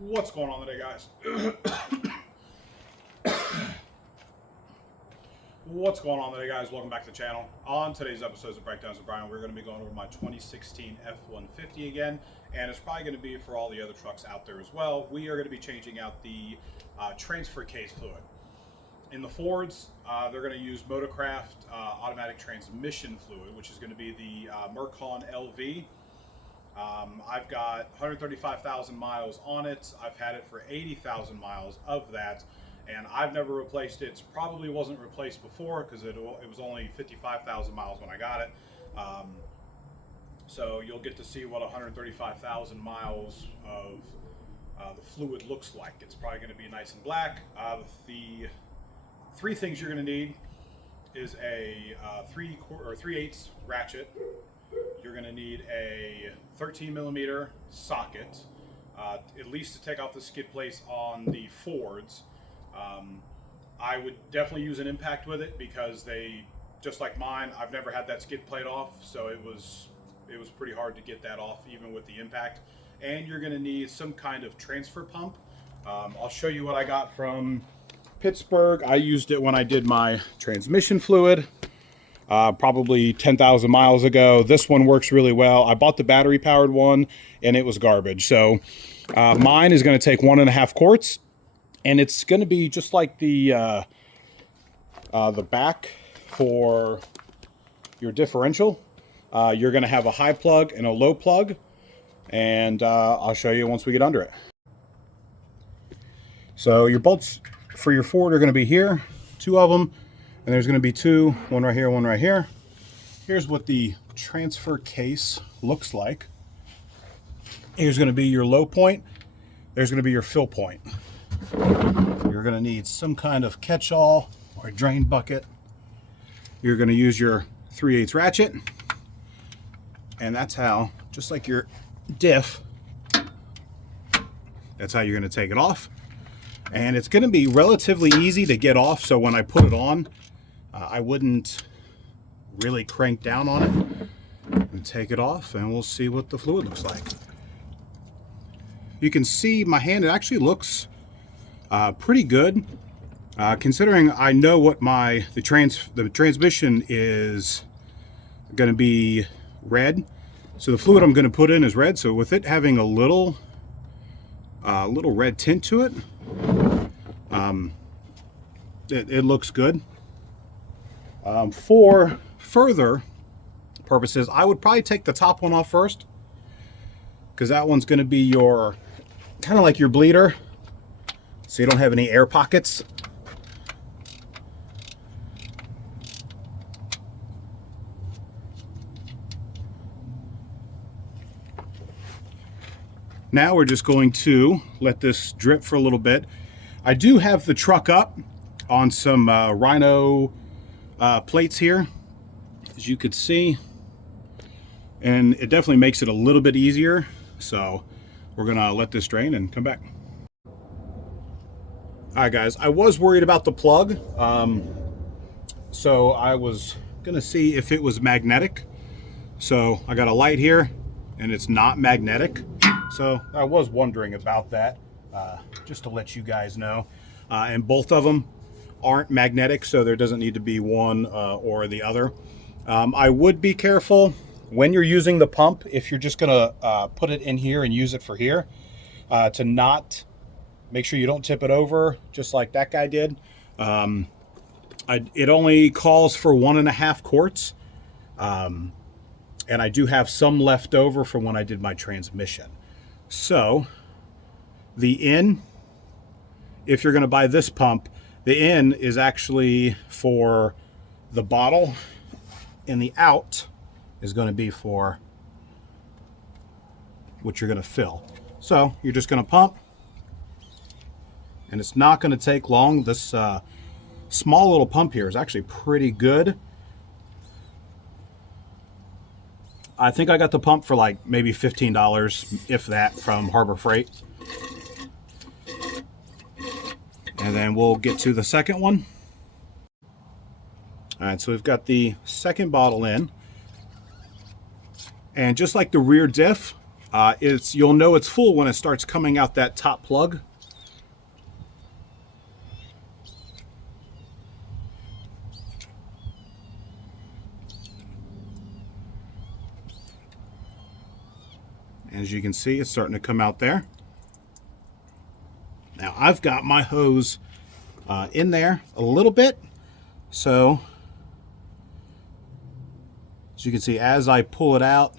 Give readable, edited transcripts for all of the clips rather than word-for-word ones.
What's going on today, guys? What's going on today, guys? Welcome back to the channel. On today's episodes of Breakdowns with Brian, we're going to be going over my 2016 F-150 again, and it's probably going to be for all the other trucks out there as well. We are going to be changing out the transfer case fluid. In the Fords, they're going to use Motorcraft automatic transmission fluid, which is going to be the Mercon LV. I've got 135,000 miles on it. I've had it for 80,000 miles of that, and I've never replaced it. It probably wasn't replaced before because it was only 55,000 miles when I got it. So you'll get to see what 135,000 miles of the fluid looks like. It's probably going to be nice and black. The three things you're going to need is a 3/8 ratchet. You're going to need a 13 millimeter socket, at least to take off the skid plates on the Fords. I would definitely use an impact with it because they, just like mine, I've never had that skid plate off, so it was pretty hard to get that off even with the impact. And you're going to need some kind of transfer pump. I'll show you what I got from Pittsburgh. I used it when I did my transmission fluid. Probably 10,000 miles ago. This one works really well. I bought the battery powered one and it was garbage. So mine is going to take 1.5 quarts, and it's going to be just like the back for your differential. You're going to have a high plug and a low plug, and I'll show you once we get under it. So your bolts for your Ford are going to be here, 2 of them. And there's going to be 2, one right here, one right here. Here's what the transfer case looks like. Here's going to be your low point. There's going to be your fill point. You're going to need some kind of catch-all or a drain bucket. You're going to use your 3/8 ratchet. And that's how, just like your diff, that's how you're going to take it off. And it's going to be relatively easy to get off, so when I put it on, I wouldn't really crank down on it, and take it off, and we'll see what the fluid looks like. You can see my hand, it actually looks pretty good, considering I know what the transmission is going to be red. So the fluid I'm going to put in is red, so with it having a little red tint to it, it looks good. For further purposes, I would probably take the top one off first, because that one's going to be your kind of like your bleeder, so you don't have any air pockets. Now we're just going to let this drip for a little bit. I do have the truck up on some Rhino plates here, as you could see, and it definitely makes it a little bit easier. So we're gonna let this drain and come back. All right, guys, I was worried about the plug, so I was gonna see if it was magnetic. So I got a light here and it's not magnetic, so I was wondering about that, just to let you guys know. And both of them aren't magnetic, so there doesn't need to be one or the other. I would be careful when you're using the pump, if you're just gonna put it in here and use it for here, to not make sure you don't tip it over just like that guy did. It only calls for 1.5 quarts, and I do have some left over from when I did my transmission. So the in, if you're gonna buy this pump, the in is actually for the bottle, and the out is going to be for what you're going to fill. So you're just going to pump, and it's not going to take long. This small little pump here is actually pretty good. I think I got the pump for like maybe $15, if that, from Harbor Freight. And then we'll get to the second one. All right, so we've got the second bottle in. And just like the rear diff, You'll know it's full when it starts coming out that top plug. As you can see, it's starting to come out there. Now I've got my hose in there a little bit, so as you can see, as I pull it out,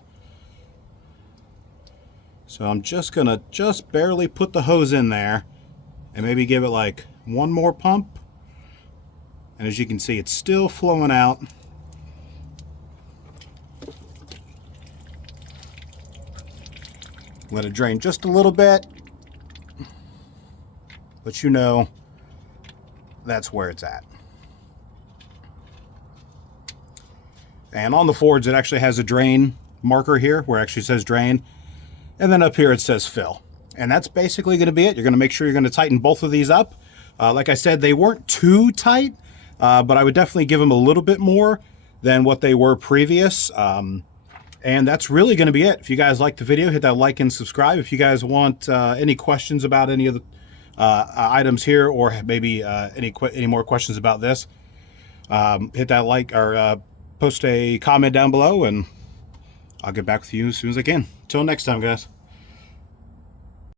so I'm just gonna barely put the hose in there and maybe give it like one more pump. And as you can see, it's still flowing out. Let it drain just a little bit, but you know that's where it's at. And on the Fords, it actually has a drain marker here where it actually says drain. And then up here it says fill. And that's basically going to be it. You're going to make sure you're going to tighten both of these up. Like I said, they weren't too tight, but I would definitely give them a little bit more than what they were previous. And that's really going to be it. If you guys like the video, hit that like and subscribe. If you guys want any questions about any of the items here, or maybe any more questions about this, hit that like or post a comment down below, and I'll get back with you as soon as I can. Until next time, guys.